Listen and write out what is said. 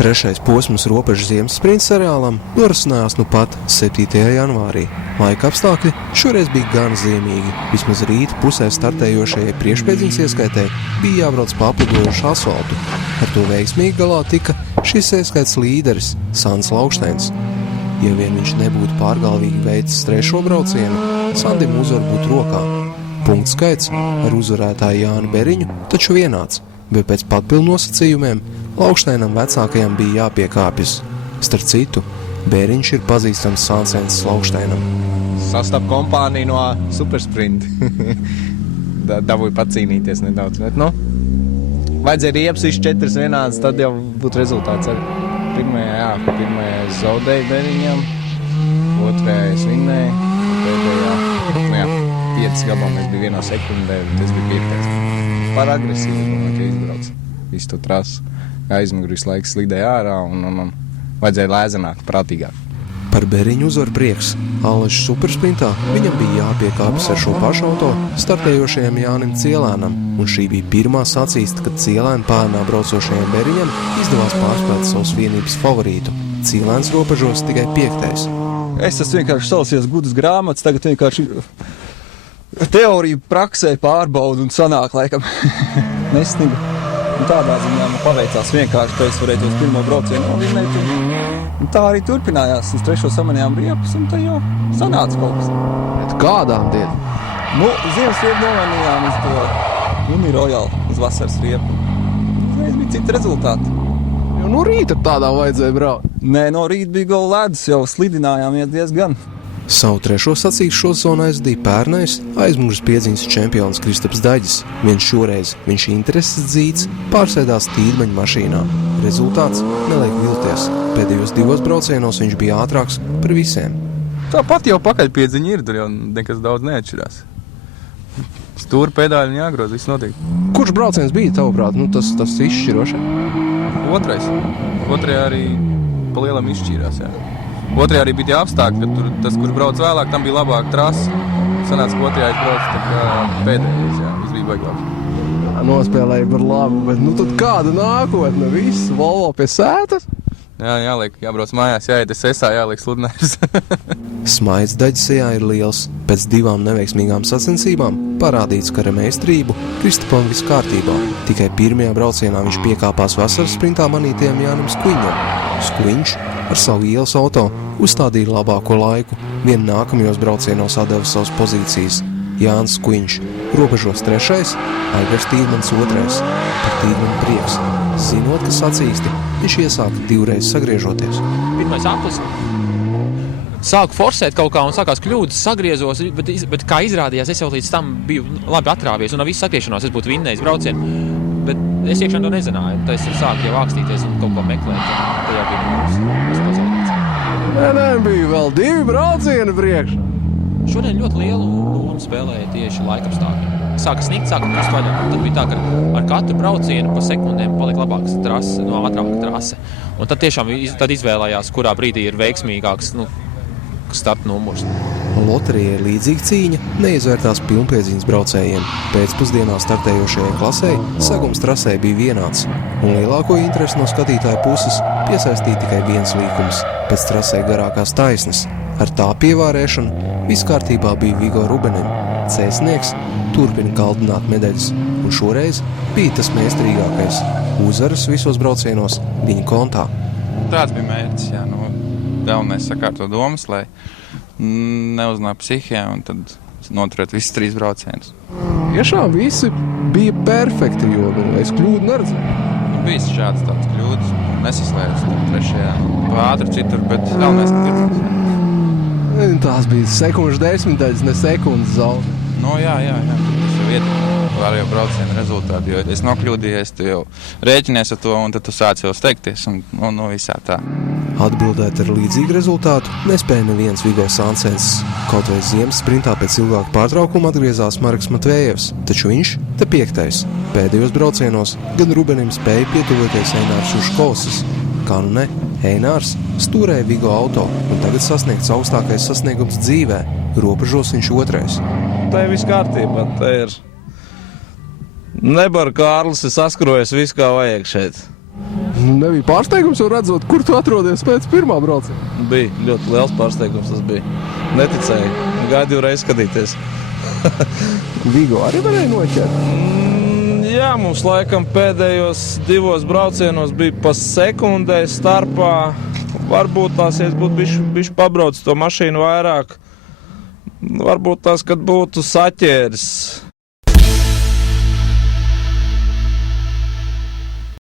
Trešais posms robežu ziemas sprinta seriālam norisinājās nu pat 7. janvārī. Laika apstākļi šoreiz bija gan ziemīgi. Vismaz rīta pusē startējošajai priekšpēdziņas ieskaitai bija jābrauc pa aplidojušu asfaltu. Ar to veiksmīgi galā tika šis ieskaits līderis Sants Laukšteins. Ja vien viņš nebūtu pārgalvīgi veicis trešo braucienu, Sandim uzvaru būtu rokā. Punktu skaits ar uzvarētāju Jānu Beriņu taču vienāds, bet pēc papildu nosacījumiem Laukšteinam vecākajam bija jāpiekāpjas. Starp citu, Beriņš ir pazīstams sāncensis Laukšteinam. Sastāv kompāniju no Supersprint. Dabūju pacīnīties nedaudz, bet vajadzēja riepas visu 4 vienāds, tad jau būtu rezultāts arī. Pirmajā zaudēju Beriņam, otrajā es vinnēju, pēdējā, 5 gabalnieks bija vienā sekundē, tas bija 5. Par agresīvi, ka izbrauc visu to trasu. Aizmuguri visu laiku slidēja ārā un vajadzēja lēzenāk, prātīgāk. Par Beriņu uzvar prieks. Aleša supersprintā viņam bija jāpiekāpjas ar šo pašu auto startējošajam Jānim Cielēnam, un šī bija pirmā sacīsta, kad Cielēna pārnā braucošajam Beriņam izdevās pārspēt savus vienības favorītu. Cielēns robežos tikai 5. Es esmu vienkārši salasies gudas grāmatas, tagad vienkārši teoriju praksē pārbaudu un sanāk laikam nesnigu. Un tādā ziņā man paveicās vienkārši, ka es varēju tos pirmo braucienu novinnēt. Un tā arī turpinājās. Uz 3. samanījām riepas un tā jau sanāca kaut kas. Bet kādām dien? Ziemas riepu novinnījām uz to Uniroyal, uz vasaras riepu. Uzreiz bija citi rezultāti. Jo rīta tādā vajadzēja braukt. Nē, no rīta bija gola ledus, jau slidinājām diezgan. Savu trešo sacīkšu zonu aizdīja pērnais aizmugures piedziņas čempions Kristaps Daģis. Šoreiz viņš intereses dzīts pārsēdās tīrmeņa mašīnā. Rezultāts neliek vilties. Pēdējos 2 braucienos viņš bija ātrāks par visiem. Tāpat jau pakaļpiedziņa ir, tur jau nekas daudz neatšķirās. Stūri pedāļi jāgroz, viss notiek. Kurš brauciens bija tavuprāt? Tas izšķirošais? Otrajā arī pa lielam izšķīrās, jā. Otrajā arī bija tie apstākļi, ka tas, kurš brauc vēlāk, tam bija labāka trasa. Sanāca, ka otrajā izbrauc tā kā pēdējais, jā, viss bija baigāks. Nospēlēja par labu, bet tad kāda nākotne? Viss, Volvo pie sētas? Jā, jābrauc mājās, jāiet SSā, jāliek sludinājums. Smaids Daģisajā ir liels. Pēc 2 neveiksmīgām sacensībām parādīts, ka ar meistarību Kristapam viss kārtībā. Tikai pirmajā braucienā viņš piekāpās vasaras sprintā manītajam Jānim Skuiņam. Skuiņš ar savu ielas auto uzstādīja labāko laiku. Vien nākamajos braucienos atdeva savas pozīcijas. Jānis Skuiņš, robežos 3., Aigars Tīrmans 2. Par Tīrmanu prieks. Zinot, ka sacīsti, viņš iesāka 2 sagriežoties. Pirmais aplis. Sāku forsēt kaut kā un sākās kļūdas, sagriezos, bet kā izrādījās, es jau līdz tam biju labi atrāvies un ar visu sagriešanos es būtu vinnējis braucienu. Bet es iekšā to nezināju, tad es sāku jau ākstīties un kaut ko meklēt. Tad jau bija mums pazaudīts. Nē, bija vēl 2 braucieni priekšā. Šodien ļoti lielu lomu spēlēja tieši laikapstākļi. Sāka snikt, sāka krust vaļā. Tad bija tā, ka ar katru braucienu pa sekundēm palika labāks trase, ātrāka trase. Un tad tiešām tad izvēlējās, kurā brīdī ir veiksmīgāks starta numurs. Loterijai līdzīga cīņa neizvērtās pilnpiedziņas braucējiem. Pēcpusdienā startējošajai klasei segums trasē bija vienāds, un lielāko interesi no skatītāja puses piesaistīja tikai viens līkums – pēc trasē garākās taisnes. Ar tā pievārēšanu viss kārtībā bija Vigo Rubenim. Cēsnieks turpina kaldināt medaļas, un šoreiz bija tas meistarīgākais. Uzvaras visos braucienos viņa kontā. Tāds bija mērķis, jā, galvenais sakārto domas, lai neuznāk psihijā un tad noturēt visus 3 braucienus. Tiešām visi bija perfekti, jo es kļūdu neredzēju. Bija šāds tāds kļūdas, nesaslēdz trešajā. Ātri citur, bet galvenais tirdzis. Tās bija sekundžu desmitaļas, ne sekundes zaudē. Jā, tas jau ietekmē pārējo braucienu rezultātu, jo es nokļūdījies, tu jau rēķinies ar to, un tad tu sāc jau steigties, un visā tā. Atbildēt ar līdzīgu rezultātu nespēja neviens Vigo sāncensis. Kaut vai ziemas sprintā pēc ilgāka pārtraukuma atgriezās Marks Matvējevs, taču viņš te 5. Pēdējos braucienos gan Rubenim spēja pietuvoties Einārs Uškovskis. Kā nu ne, Einārs stūrēja Vigo auto un tagad sasniegts augstākais sasniegums dzīvē, robežos viņš 2. Tā ir viss kārtībā, tā ir Nebar Kārlis ir saskrojies visu kā vajag šeit. Nebija pārsteigums, jau redzot, kur tu atrodies pēc pirmā brauciena. Bija ļoti liels pārsteigums tas bija. Neticēju. Gaidīju reiz skatīties. Vigo arī varēja noķert. Jā, mums laikam pēdējos 2 braucienos bija pa sekundē starpā. Varbūt tās, ja es būtu bišķi pabraucis to mašīnu vairāk, varbūt tās, kad būtu saķēris.